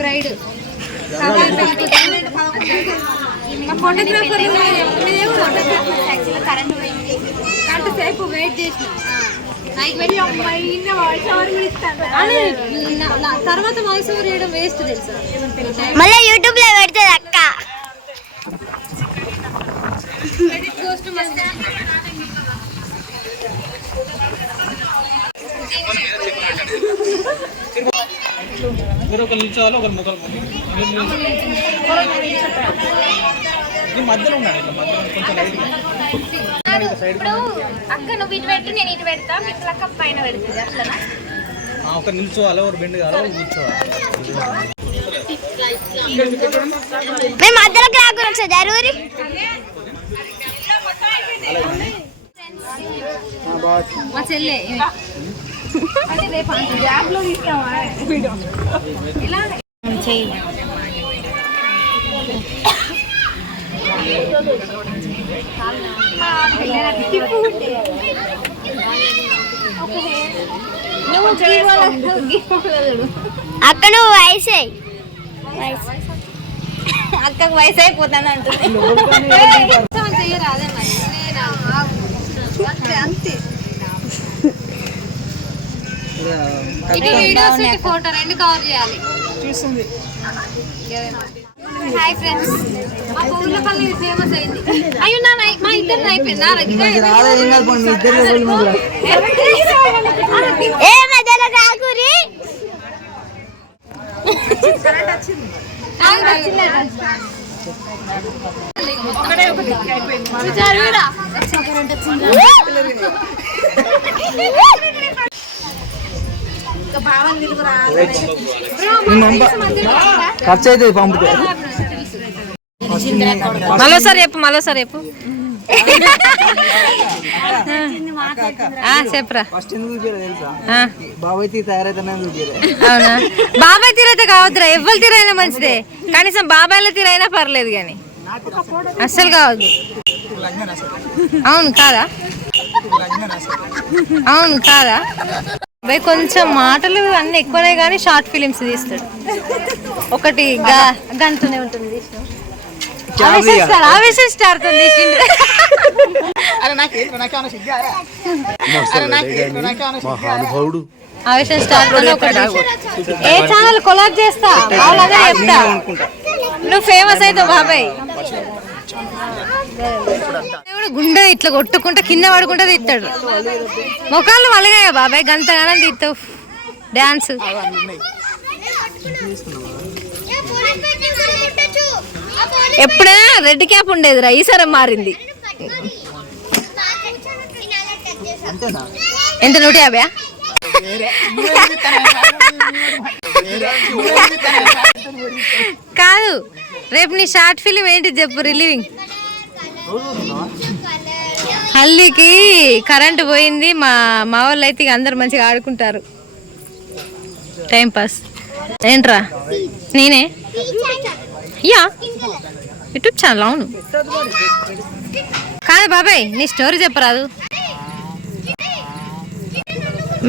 Braid photographer గంట సేపు wait చేసిన తర్వాత వాయిస్ ఓవర్ చేయడం వేస్ట్ తెలుసా మళ్ళీ యూట్యూబ్ లో పెడుతుంది అక్క. మీరు ఒకరు నిల్చోవాలి, ఒకరు ముఖాలు మధ్యలో ఉండాలి. కొంచెం ఇప్పుడు అక్క నువ్వు ఇటు పెట్టు, నేను ఇటు పెడతా, మీకు అక్క పైన పెడుతుంది అట్లా. ఒక నిల్చోవాలి, ఒక బెండ్ కావాలి, ఒక కూర్చోవాలి. మేము మధ్యలోకి రాకుండా జరూరి. మా చెల్లె ఇలా చెయ్యి అక్క నువ్వు వయసు అక్కకు వయసు అయిపోతాను అంటుంది. ఫోటో రెండు కవర్ చేయాలి. హాయ్ ఫ్రెండ్స్, మా పూలపల్లి ఫేమస్ అయింది. అయ్యో మా ఇద్దరు అయిపోయింది. ఖర్చు అయితే పంపుతా. మరోసారి చెప్పు చెప్పరా. బాబాయ్ తయారైతే అవునా? బాబాయ్ తీరైతే కావద్దురా, ఎవ్వరు తీరైనా మంచిదే, కనీసం బాబాయ్ల తీరైనా పర్లేదు కానీ అస్సలు కావద్దు. అవును కాదా? కొంచెం మాటలు అన్ని ఎక్కువనే కానీ షార్ట్ ఫిలిమ్స్ తీస్తాడు. ఒకటి గంటనే ఉంటుంది. ఆవేశం స్టార్ తో తీసిండు. ఆవేశం స్టార్ తో ఏ ఛానల్ కొలాబ్ చేస్తా వాళ్ళదే చెప్తా. నువ్వు ఫేమస్ అవుతావు బాబాయ్. గుండె ఇట్లా కొట్టుకుంటా కింద పడుకుంటా తీస్తాడు. ముఖాలు వలగాయ బాబాయ్, గంతగానం తీస్తావు. డాన్స్ ఎప్పుడైనా రెడ్ క్యాప్ ఉండేదిరా, ఈసారి మారింది. ఎంత 150? కాదు, రేపు నీ షార్ట్ ఫిలిం ఏంటి చెప్పు. రిలీవింగ్ హల్లీకి కరెంటు పోయింది. మా వాళ్ళు అయితే ఇక అందరు మంచిగా ఆడుకుంటారు, టైం పాస్. ఏంట్రా నేనే యా యూట్యూబ్ ఛానల్. అవును కాదు బాబాయ్, నీ స్టోరీ చెప్పరాదు.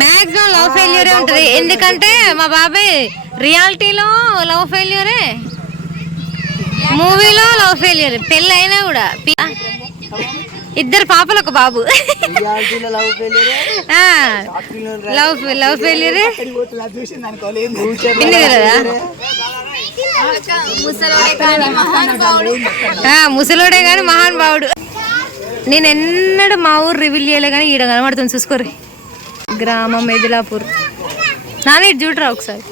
మ్యాక్సిమం లవ్ ఫెయిల్యూరే ఉంటుంది, ఎందుకంటే మా బాబాయ్ రియాలిటీలో లవ్ ఫెయిల్యూరే, మూవీలో లవ్ ఫెయిల్యూరే, పెళ్ళి అయినా కూడా. ఇద్దరు పాపలు ఒక బాబు. లవ్ ఫెయిల్యూరే ముసలోడే కానీ మహానుభావుడు. నేను ఎన్నడూ మా ఊరు రివీల్ చేయలే కానీ ఈడ కనబడుతుంది చూసుకోరు. గ్రామం ఎదిలాపూర్. నాన్న ఇటు చూడరా ఒకసారి.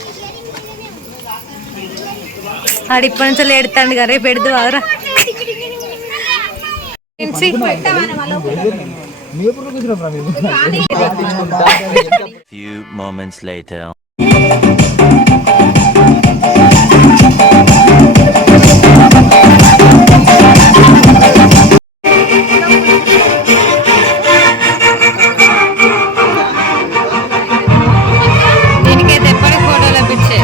ఆడ ఇప్పటి నుంచి ఎడతాండు కదా, రేపు ఎడుదు అవరా. Few moments later. దీనికైతే ఎప్పటికి ఫోటోలు పిచ్చే.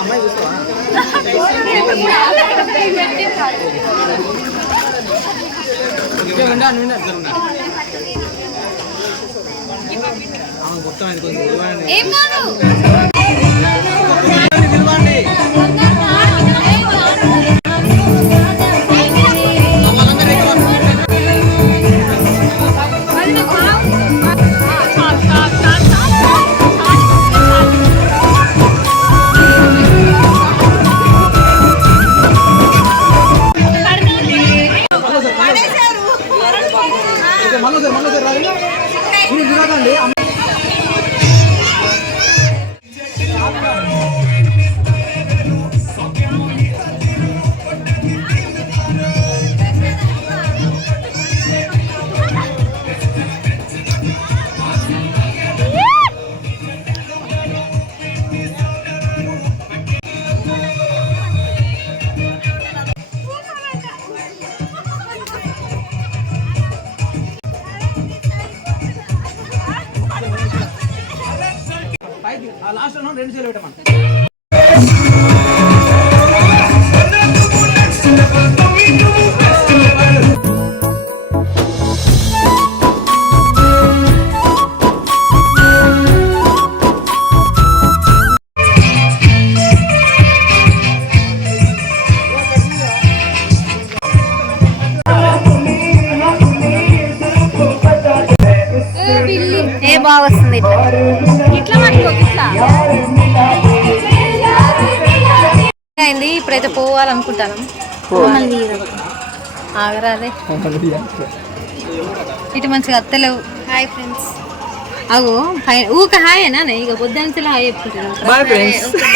అమ్మాయి చూస్తావా ఏం కాదు లాస్ట్ రెండు చేలు పెట్టమని ఏ బాగా వస్తుంది ఇట్లా ఇట్లా పట్టుకో ఇట్లా అయింది. ఇప్పుడైతే పోవాలనుకుంటాను. ఆగరాదే ఇటు మంచిగా అత్తలేవు. Hi friends. అగో ఊక హాయ్ అనా ఇక పొద్దున్నుంచి హాయ్ చెప్పుకుంటాను.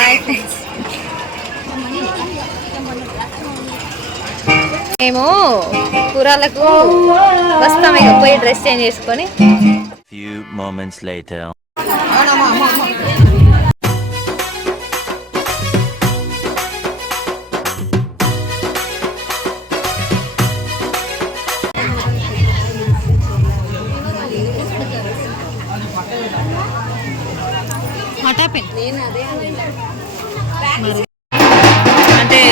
Bye friends. మేము కూరలకు వస్తాం ఇక పోయి డ్రెస్ చేంజ్ చేసుకొని. Few moments later. అంటే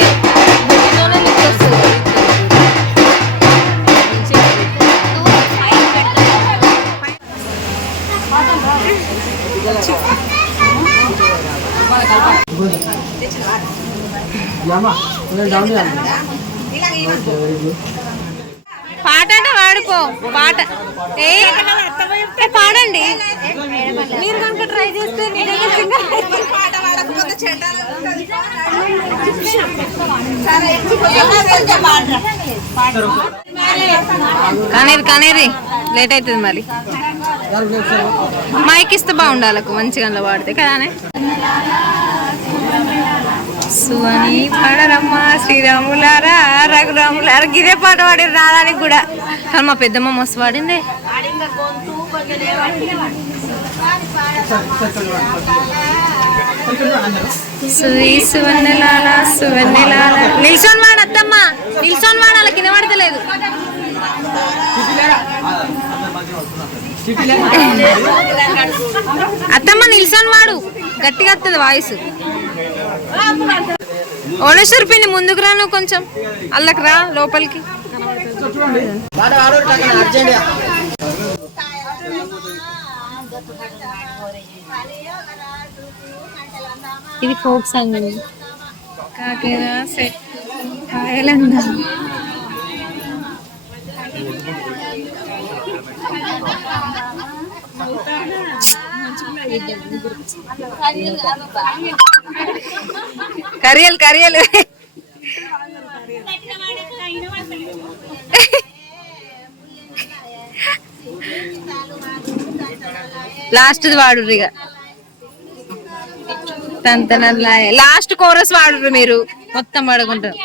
పాట అంటే వాడుకో పాట. పాడండి మీరు కనుక ట్రై చేస్తే కనేది లేట్ అవుతుంది మరి. మైక్ ఇస్తే బాగుండాలకు మంచిగా వాడితే కదానే. సువని పాడరమ్మ శ్రీరాములారా రఘురాములారా గిరే పాట పాడారు రాదానికి కూడా. కానీ మా పెద్దమ్మ మస్తు పాడింది. నిల్సోన్ వాడు అత్తమ్మ నిల్సోన్ వాడు అలా కింద పడతలేదు. అత్తమ్మ నిల్సోన్ వాడు గట్టిగా వస్తుంది వాయిస్. ఓనేశ్వర్ పిన్ని ముందుకు రా, నువ్వు కొంచెం అల్లకి రా లోపలికి. ఇది ఫోక్ సాంగ్ అండి. కాకేరా సెట్ కాయలందా కరియలు లాస్ట్ వాడు ఇక లాస్ట్ కోరస్ వాడు మీరు మొత్తం వాడుకుంటారు.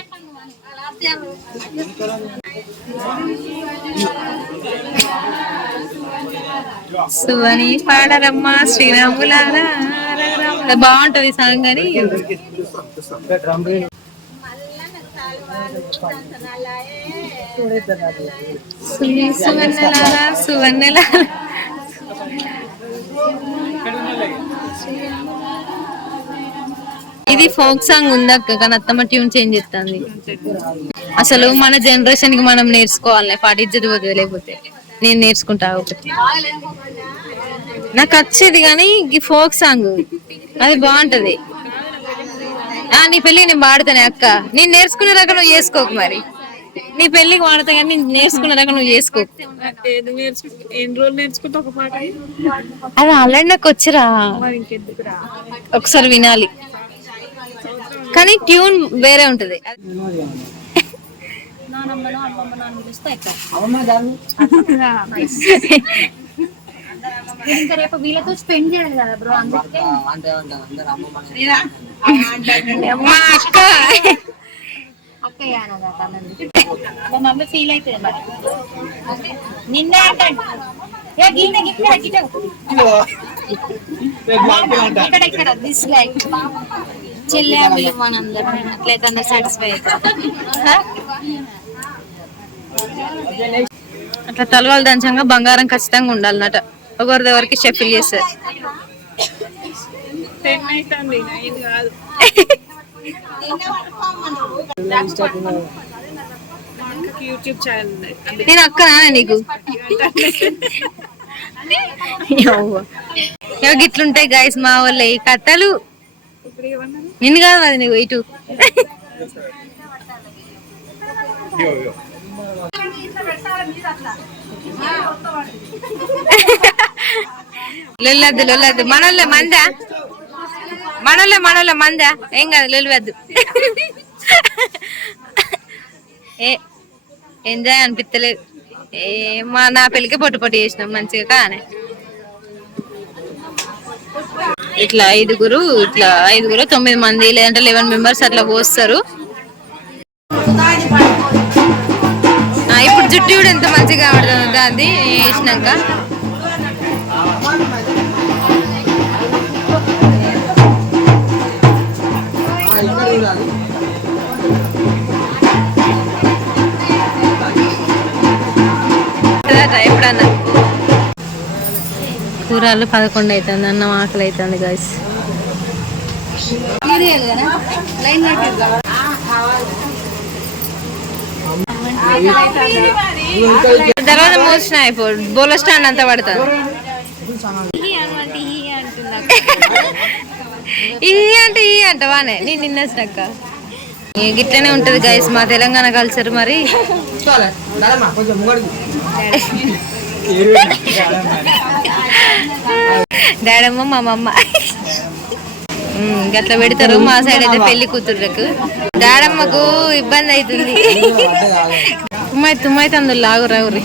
సువని పాడరమ్మ శ్రీరాములారా బాగుంటది సాంగ్ అని. సువన్నెలారా ఇది ఫోక్ సాంగ్ ఉందక్క, కానీ అత్తమ్మ ట్యూన్ చేంజ్ చేస్తుంది. అసలు మన జనరేషన్ కి మనం నేర్చుకోవాలి, పాటి ఇజ్జత్ పోతుంది. లేకపోతే నేను నేర్చుకుంటా ఒకటి, నాకు వచ్చేది కానీ ఈ ఫోక్ సాంగ్ అది బాగుంటది. నీ పెళ్ళికి నేను పాడుతానే అక్క, నేను నేర్చుకునే దాకా నువ్వు చేసుకోకు. మరి నీ పెళ్ళికి వాడతా కానీ నేను నేర్చుకునే దాకా నువ్వు చేసుకోకు. అది ఆల్రెడీ నాకు వచ్చిరా, ఒకసారి వినాలి. కానీ ట్యూన్ వేరే ఉంటది. ఇంకా రేపు వీళ్ళతో స్పెండ్ చేయాలి కదా బ్రో, అందుకే మా అక్క మా మమ్మీ ఫీల్ అవుతుంది మరి. నిన్నే అంటాడు ఇక్కడ డిస్లైక్ చెల్లె మనందరం అట్లయితే అందరు సాటిస్ఫై అవుతారు. అట్లా తలవాళ్ళు దంచంగా బంగారం ఖచ్చితంగా ఉండాలన్నట. ఒకరిదెవరికి షెఫిల్ చేస్తారు. నేను అక్కనా నీకు గిట్లుంటాయి గైస్ మా వాళ్ళ ఈ కథలు. నిన్ను కాదు అది నీకు ఇటు లొల్లద్దు లొల్లద్దు. మనోళ్ళే మందా, మనోళ్ళే మందా, ఏం కాదు లొల్లవద్దు. ఏ ఎంజాయ్ అనిపిస్తలేదు. నా పెళ్ళికి పొట్టు చేసినాం మంచిగా. కానీ ఇట్లా ఐదుగురు 9 మంది లేదంటే 11 మెంబర్స్ అట్లా పోస్తారు. ఇప్పుడు జుట్టు కూడా ఎంత మంచిగా పడుతుంది దాన్ని వేసినాక. ఎప్పుడన్నా కూరలు 11 అవుతుంది, అన్నం ఆకలి అవుతుంది గాయస్. తర్వాత మూసిన అయిపోడు బోలో స్టాండ్ అంతా పడుతుంది. ఈ అంటవానే నేను నిన్నక గిట్లనే ఉంటది గైస్ మా తెలంగాణ కల్చర్. మరి డాడమ్మ మా మమ్మ గట్లా పెడతారు. మా సైడ్ అయితే పెళ్లి కూతుర్లకు డాడమ్మకు ఇబ్బంది అవుతుంది. తుమ్మైతే అందులో లాగు రావురి.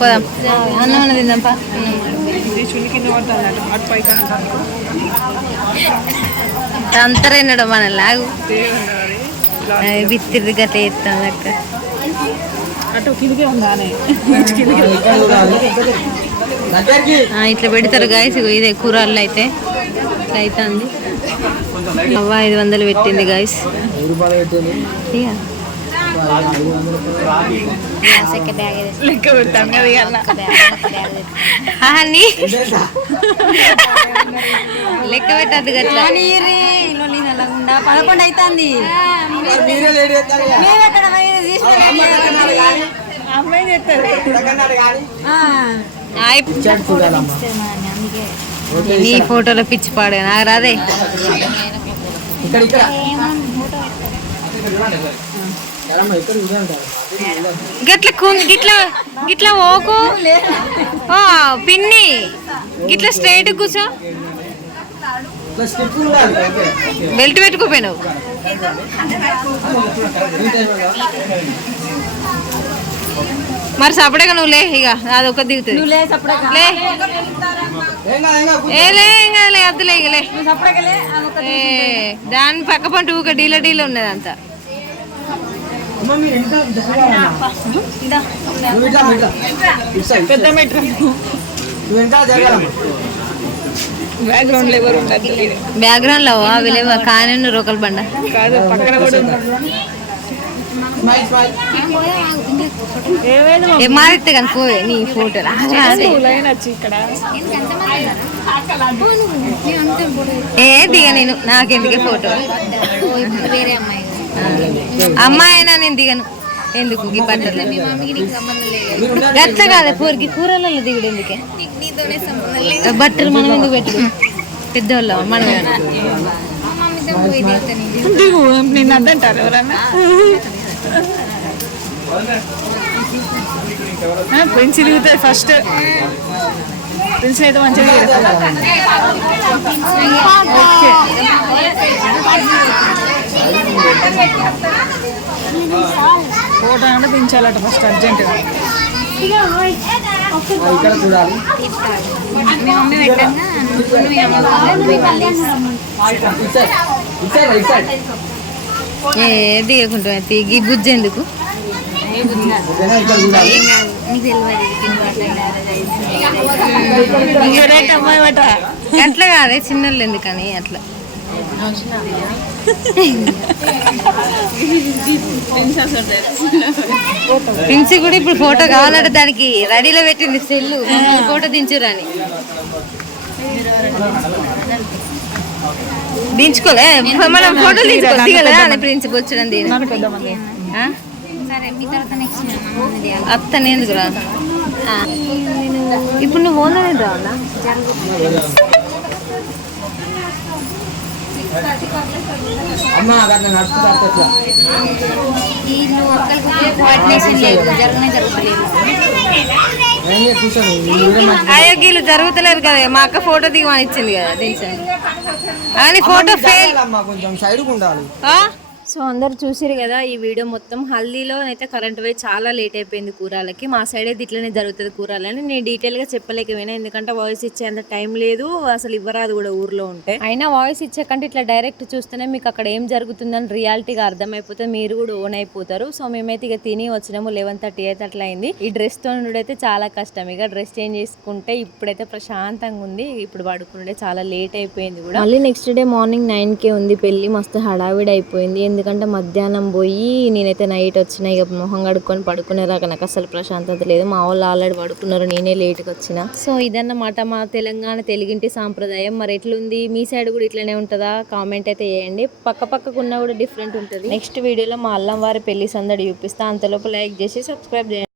పోదాం అన్నం అన్న తిందాంపా. అంతరేనాడు మన లాగు బిత్తిరి గట్ల ఎత్తాను అక్క. ఇట్లా పెడతారు గాయస్. ఇదే కూరల్లో అయితే ఇట్లా అవుతుంది. అవ్వ 500 పెట్టింది గాయస్. లెక్క పెడతాం కదా లెక్క పెట్టద్దు గట్లా. 11 అవుతుంది. నీ ఫోటోలో పిచ్చి పాడే నాకు రాదే. గిట్లా ఓకు పిన్ని గిట్లా స్ట్రైట్ కూర్చో. బెల్ట్ పెట్టుకోపోయినావు. మరి సపడగా నువ్వు లే, ఇక అది ఒక దిగుతుంది. లే అద్దులే ఇక లే. దాని పక్క పంట ఊక డీల ఉన్నది అంతా. బ్యాక్గ్రౌండ్ లో అవి లేవా? కానీ రోకల్ బండ మారితే కానీ పోవే నీ ఫోటో ఏ దిగ నేను నాకెందుకే ఫోటో వేరే అమ్మాయి అమ్మాయి అయినా నేను దిగను ఎందుకు ఈ పట్టలు మీ మమ్మీకి నీకు సంబంధం లేదు గట్ల కాదే పోరికి కూరలలో దిగుడు ఎందుకే నీతోనే సంబంధం లేదు బట్టలు మనం ఎందుకు పెట్టుకో పెద్దవాళ్ళం మనం మా మమ్మీతో పోయి తిరుగుతాను నిన్ను అద్దంటారు ఎవరన్నా ప్రిన్స్ తిరుగుతుంది ఫస్ట్ ప్రిన్స్ అయితే మంచిగా ఓకే ఫోటో అంటే దించాలట ఫస్ట్ అర్జెంటుగా మీ మమ్మీ పెట్టంగా మీ అమ్మ ఏ దిగకుంటా దిగి బుజ్జి ఎందుకు నీకు తెలియదు అమ్మాయి బట అట్లా కాదే చిన్నోళ్ళు ఎందుకని అట్లా ప్రిన్సి కూడా ఇప్పుడు ఫోటో కావాలంటే దానికి రెడీలో పెట్టింది సెల్లు ఫోటో దించురని దించుకోలే మనం ఫోటో దిగలేదా అని ప్రిన్సి వచ్చడం సరే మీ తర్వాత నెక్స్ట్ అత్తనే ఎందుకు రా ఇప్పుడు నువ్వు ఓనర్ రావాలా వీళ్ళు ఒక్కరికి కోఆర్డినేషన్ లేదు జరగలేదు అయ్యో వీళ్ళు జరుగుతలేరు కదా మా అక్క ఫోటో దిగమని ఇచ్చింది కదా దించండి అని ఫోటో ఫెయిల్ కొంచెం సైడ్ ఉండాలి. సో అందరు చూసిరు కదా ఈ వీడియో మొత్తం. హల్దీలో అయితే కరెంట్ పోయి చాలా లేట్ అయిపోయింది కూరలకి. మా సైడ్ అయితే ఇట్లనే జరుగుతుంది కూరలని. నేను డీటెయిల్గా చెప్పలేకపోయినా ఎందుకంటే వాయిస్ ఇచ్చేంత టైం లేదు, అసలు ఇవ్వరాదు కూడా ఊర్లో ఉంటే. అయినా వాయిస్ ఇచ్చేకంటే ఇట్లా డైరెక్ట్ చూస్తేనే మీకు అక్కడ ఏం జరుగుతుందని రియాలిటీగా అర్థమైపోతుంది, మీరు కూడా ఓన్ అయిపోతారు. సో మేమైతే ఇక తిని వచ్చినాము, 11:30 అయితే అట్లా అయింది. ఈ డ్రెస్తో అయితే చాలా కష్టం, ఇక డ్రెస్ చేంజ్ చేసుకుంటే ఇప్పుడైతే ప్రశాంతంగా ఉంది. ఇప్పుడు పడుకుంటే చాలా లేట్ అయిపోయింది కూడా. మళ్ళీ నెక్స్ట్ డే మార్నింగ్ 9కే ఉంది పెళ్ళి. మస్తు హడావిడి అయిపోయింది ఎందుకంటే మధ్యాహ్నం పోయి నేనైతే నైట్ వచ్చిన. ఇక మొహం కడుక్కొని పడుకునేలాగా నాకు అసలు ప్రశాంతత లేదు. మా వాళ్ళు ఆల్రెడీ పడుకున్నారు, నేనే లేట్గా వచ్చిన. సో ఇదన్నమాట మా తెలంగాణ తెలుగింటి సాంప్రదాయం. మరి ఎట్లుంది మీ సైడ్ కూడా ఇట్లనే ఉంటుందా? కామెంట్ అయితే చేయండి. పక్కకున్నా కూడా డిఫరెంట్ ఉంటుంది. నెక్స్ట్ వీడియోలో మా అల్లం వారి పెళ్లి సందడి చూపిస్తా. అంతలోపు లైక్ చేసి సబ్స్క్రైబ్ చేయండి.